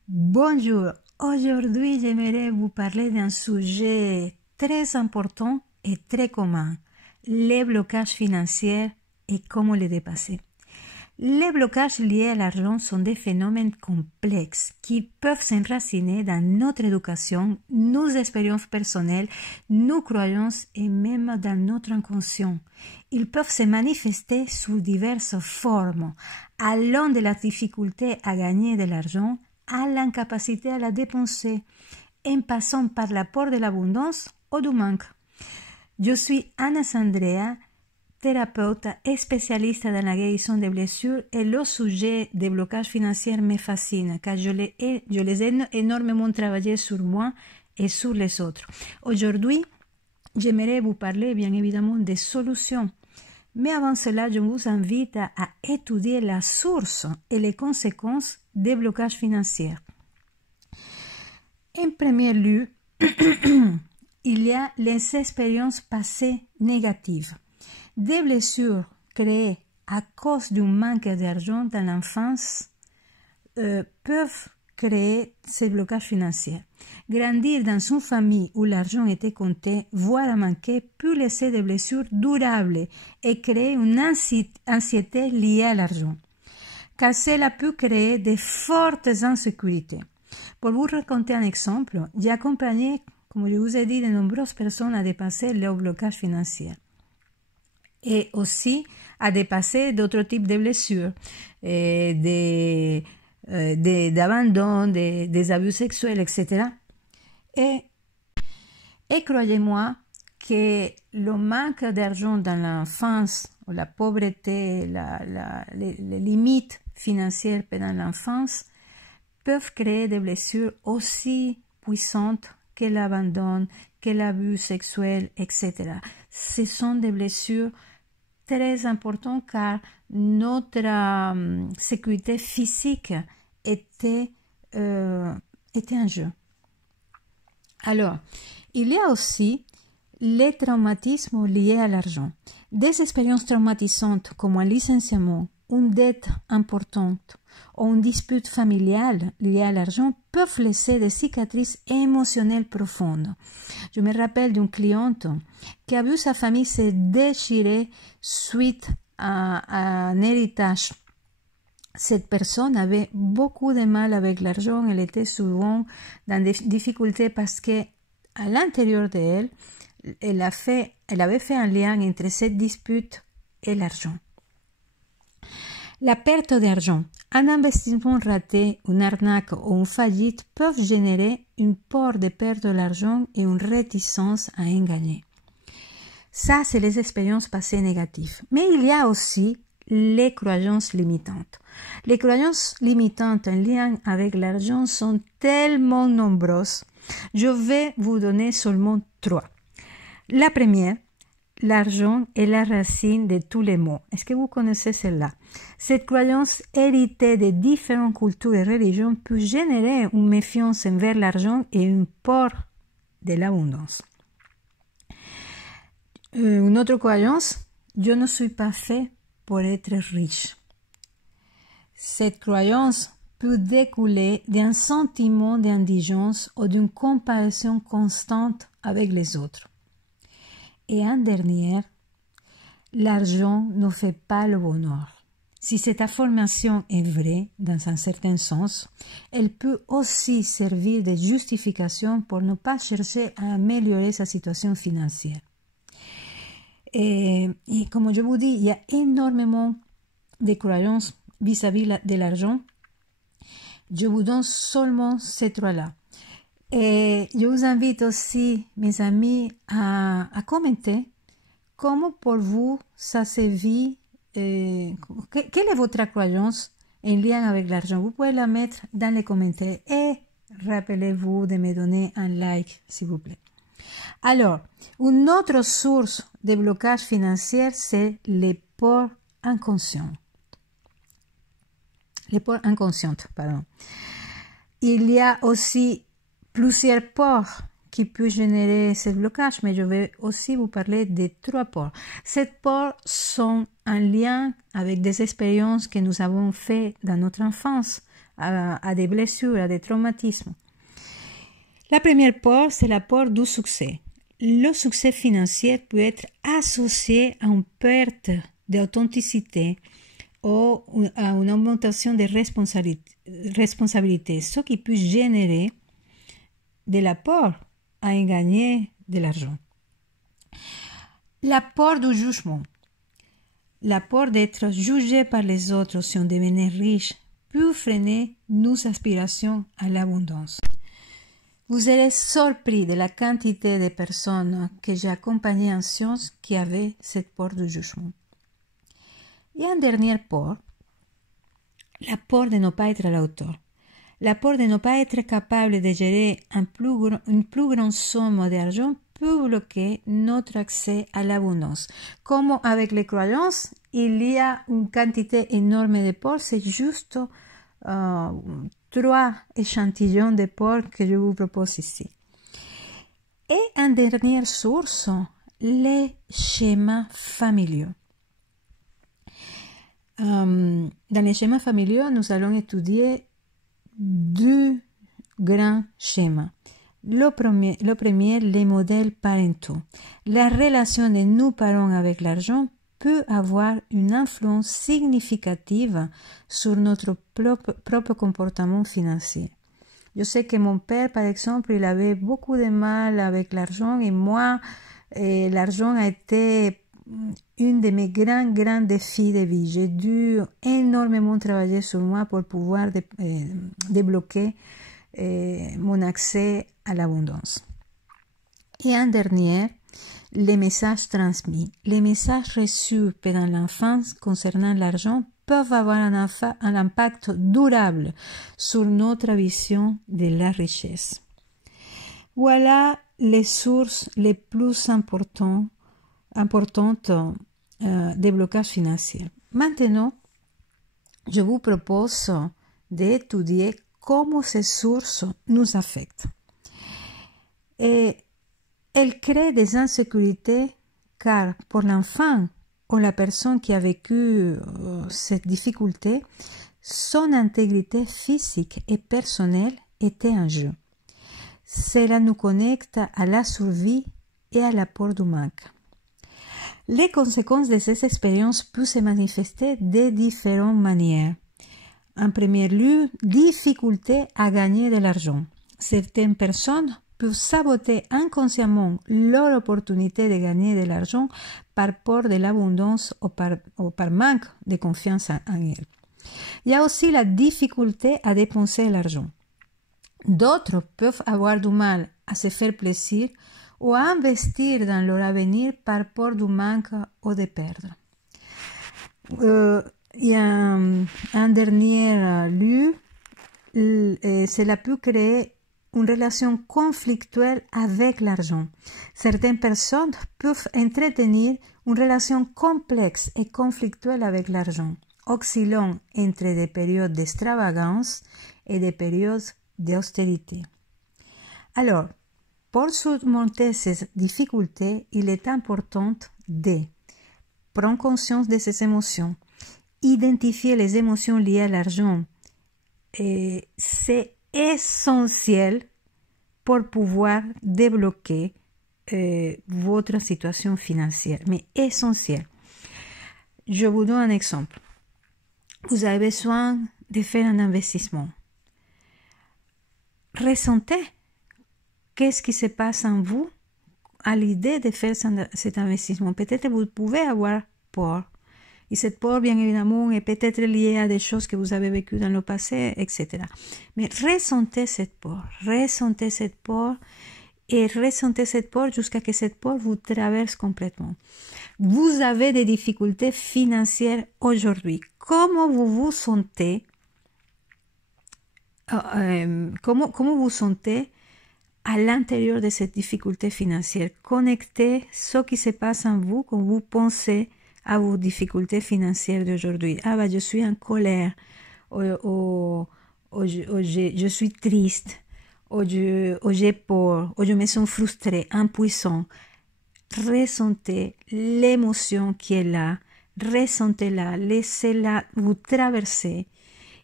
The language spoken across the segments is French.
Bonjour, aujourd'hui j'aimerais vous parler d'un sujet très important et très commun, les blocages financiers et comment les dépasser. Les blocages liés à l'argent sont des phénomènes complexes qui peuvent s'enraciner dans notre éducation, nos expériences personnelles, nos croyances et même dans notre inconscient. Ils peuvent se manifester sous diverses formes, allant de la difficulté à gagner de l'argent à l'incapacité à la dépenser, en passant par l'apport de l'abondance ou du manque. Je suis Anna Sandrea, thérapeute et spécialiste dans la guérison des blessures, et le sujet des blocages financiers me fascine car je les ai énormément travaillé sur moi et sur les autres. Aujourd'hui, j'aimerais vous parler bien évidemment des solutions. Mais avant cela, je vous invite à étudier la source et les conséquences des blocages financiers. En premier lieu, il y a les expériences passées négatives. Des blessures créées à cause d'un manque d'argent dans l'enfance peuvent créer ces blocages financiers. Grandir dans une famille où l'argent était compté, voire manquer, peut laisser des blessures durables et créer une anxiété liée à l'argent, car cela peut créer de fortes insécurités. Pour vous raconter un exemple, j'ai accompagné, comme je vous ai dit, de nombreuses personnes à dépasser leurs blocages financiers et aussi à dépasser d'autres types de blessures, d'abandon, des abus sexuels, etc. Et croyez-moi que le manque d'argent dans l'enfance, ou la pauvreté, les limites financières pendant l'enfance peuvent créer des blessures aussi puissantes que l'abandon, que l'abus sexuel, etc. Ce sont des blessures très importantes car notre sécurité physique était en jeu. Alors, il y a aussi les traumatismes liés à l'argent. Des expériences traumatisantes comme un licenciement, une dette importante ou une dispute familiale liée à l'argent peuvent laisser des cicatrices émotionnelles profondes. Je me rappelle d'une cliente qui a vu sa famille se déchirer suite à un héritage. Cette personne avait beaucoup de mal avec l'argent, elle était souvent dans des difficultés parce que à l'intérieur d'elle, elle avait fait un lien entre cette dispute et l'argent. La perte d'argent, un investissement raté, une arnaque ou une faillite peuvent générer une peur de perdre l'argent et une réticence à en gagner. Ça, c'est les expériences passées négatives. Mais il y a aussi les croyances limitantes. Les croyances limitantes en lien avec l'argent sont tellement nombreuses. Je vais vous donner seulement 3. La première, l'argent est la racine de tous les maux. Est-ce que vous connaissez celle-là? Cette croyance héritée de différentes cultures et religions peut générer une méfiance envers l'argent et une peur de l'abondance. Une autre croyance, je ne suis pas fait pour être riche. Cette croyance peut découler d'un sentiment d'indigence ou d'une comparaison constante avec les autres. Et en dernier, l'argent ne fait pas le bonheur. Si cette affirmation est vraie, dans un certain sens, elle peut aussi servir de justification pour ne pas chercher à améliorer sa situation financière. Et comme je vous dis, il y a énormément de croyances vis-à-vis de l'argent. Je vous donne seulement ces 3-là. Et je vous invite aussi, mes amis, à commenter comment pour vous ça se vit, quelle est votre croyance en lien avec l'argent. Vous pouvez la mettre dans les commentaires et rappelez-vous de me donner un like, s'il vous plaît. Alors, une autre source de blocage financier, c'est les peurs inconscientes. Les peurs inconscientes, pardon. Il y a aussi plusieurs peurs qui peuvent générer ce blocage, mais je vais aussi vous parler des 3 peurs. Ces peurs sont en lien avec des expériences que nous avons faites dans notre enfance, à des blessures, à des traumatismes. La première peur, c'est la peur du succès. Le succès financier peut être associé à une perte d'authenticité ou à une augmentation de responsabilité, ce qui peut générer de la peur à en gagner de l'argent. La peur du jugement. La peur d'être jugé par les autres si on devenait riche peut freiner nos aspirations à l'abondance. Vous serez surpris de la quantité de personnes que j'ai accompagnées en sciences qui avaient cette peur du jugement. Et une dernière peur, la peur de ne pas être à la hauteur. La peur de ne pas être capable de gérer une plus grande somme d'argent peut bloquer notre accès à l'abondance. Comme avec les croyances, il y a une quantité énorme de peurs, c'est juste 3 échantillons de peurs que je vous propose ici. Et une dernière source, les schémas familiaux. Dans les schémas familiaux, nous allons étudier 2 grands schémas. Le premier, les modèles parentaux. La relation de nos parents avec l'argent peut avoir une influence significative sur notre propre comportement financier. Je sais que mon père, par exemple, il avait beaucoup de mal avec l'argent et moi, l'argent a été une de mes grands défis de vie. J'ai dû énormément travailler sur moi pour pouvoir débloquer mon accès à l'abondance. Et en dernier, les messages transmis. Les messages reçus pendant l'enfance concernant l'argent peuvent avoir un impact durable sur notre vision de la richesse. Voilà les sources les plus importantes des blocages financiers. Maintenant, je vous propose d'étudier comment ces sources nous affectent. Et elles créent des insécurités car pour l'enfant ou la personne qui a vécu cette difficulté, son intégrité physique et personnelle était en jeu. Cela nous connecte à la survie et à la peur du manque. Les conséquences de ces expériences peuvent se manifester de différentes manières. En premier lieu, difficulté à gagner de l'argent. Certaines personnes peuvent saboter inconsciemment leur opportunité de gagner de l'argent par peur de l'abondance ou par manque de confiance en elles. Il y a aussi la difficulté à dépenser l'argent. D'autres peuvent avoir du mal à se faire plaisir ou à investir dans leur avenir par peur du manque ou de perdre. Il y a un dernier lieu, cela peut créer une relation conflictuelle avec l'argent. Certaines personnes peuvent entretenir une relation complexe et conflictuelle avec l'argent, oscillant entre des périodes d'extravagance et des périodes d'austérité. Alors, pour surmonter ces difficultés, il est important de prendre conscience de ces émotions, identifier les émotions liées à l'argent. Et c'est essentiel pour pouvoir débloquer votre situation financière, mais essentiel. Je vous donne un exemple. Vous avez besoin de faire un investissement. Ressentez qu'est-ce qui se passe en vous à l'idée de faire cet investissement. Peut-être vous pouvez avoir peur. Et cette peur, bien évidemment, est peut-être liée à des choses que vous avez vécues dans le passé, etc. Mais ressentez cette peur et ressentez cette peur jusqu'à ce que cette peur vous traverse complètement. Vous avez des difficultés financières aujourd'hui. Comment vous vous sentez comment vous sentez à l'intérieur de cette difficulté financière? Connectez ce qui se passe en vous quand vous pensez à vos difficultés financières d'aujourd'hui. Je suis en colère, ou je suis triste, ou j'ai peur, ou je me sens frustrée, impuissant. Ressentez l'émotion qui est là, ressentez-la, laissez-la vous traverser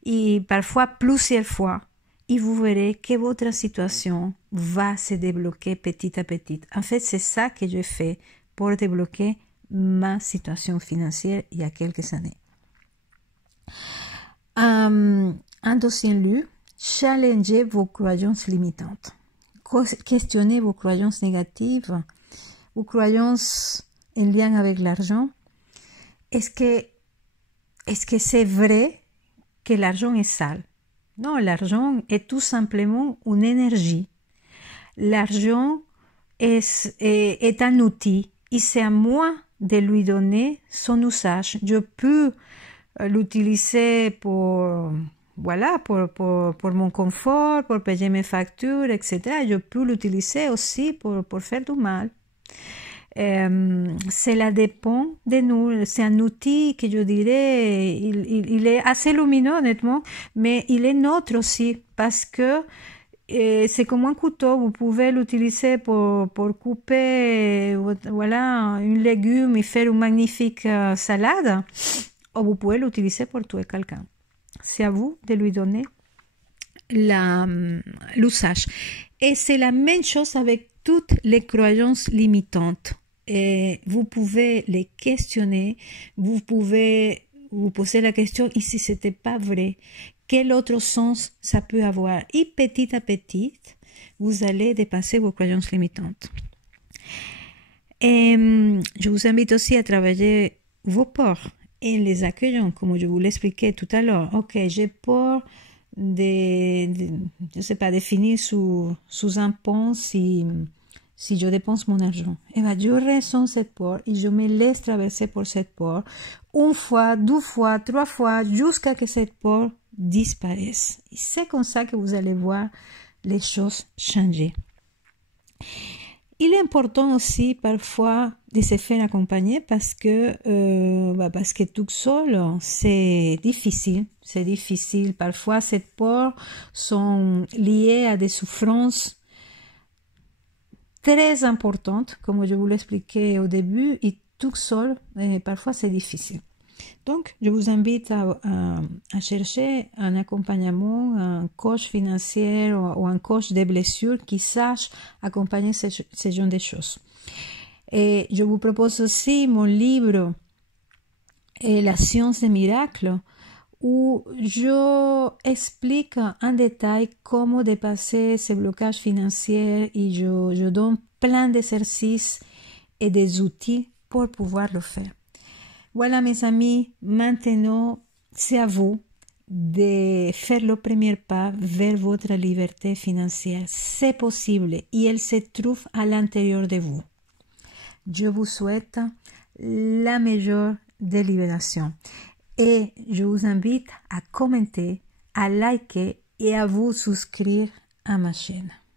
et parfois plusieurs fois, et vous verrez que votre situation va se débloquer petit à petit. En fait, c'est ça que j'ai fait pour débloquer ma situation financière il y a quelques années. Un deuxième lieu, challengez vos croyances limitantes. Questionnez vos croyances négatives, vos croyances en lien avec l'argent. Est-ce que c'est vrai que l'argent est sale? Non, l'argent est tout simplement une énergie. L'argent est un outil et c'est à moi de lui donner son usage. Je peux l'utiliser pour mon confort, pour payer mes factures, etc. Je peux l'utiliser aussi pour faire du mal. Cela dépend de nous. C'est un outil que je dirais, il est assez lumineux honnêtement, mais il est neutre aussi parce que c'est comme un couteau. Vous pouvez l'utiliser pour couper une légume et faire une magnifique salade, ou vous pouvez l'utiliser pour tuer quelqu'un. C'est à vous de lui donner l'usage. Et c'est la même chose avec toutes les croyances limitantes. Et vous pouvez les questionner, vous pouvez vous poser la question, et si c'était pas vrai, quel autre sens ça peut avoir? Et petit à petit, vous allez dépasser vos croyances limitantes. Et je vous invite aussi à travailler vos peurs et les accueillant, comme je vous l'expliquais tout à l'heure. Ok, j'ai peur de finir sous un pont si je dépense mon argent. Et bien, je ressens cette peur et je me laisse traverser pour cette peur une fois, deux fois, trois fois, jusqu'à ce que cette peur disparaisse. Et c'est comme ça que vous allez voir les choses changer. Il est important aussi parfois de se faire accompagner parce que tout seul, c'est difficile. C'est difficile. Parfois, ces peurs sont liées à des souffrances très importantes, comme je vous l'expliquais au début, et tout seul, parfois c'est difficile. Donc, je vous invite à chercher un accompagnement, un coach financier ou un coach des blessures qui sache accompagner ce genre de choses. Et je vous propose aussi mon livre La science des miracles, où je explique en détail comment dépasser ces blocages financiers et je donne plein d'exercices et des outils pour pouvoir le faire. Voilà mes amis, maintenant c'est à vous de faire le premier pas vers votre liberté financière. C'est possible et elle se trouve à l'intérieur de vous. Je vous souhaite la meilleure des libérations. Et je vous invite à commenter, à liker et à vous souscrire à ma chaîne.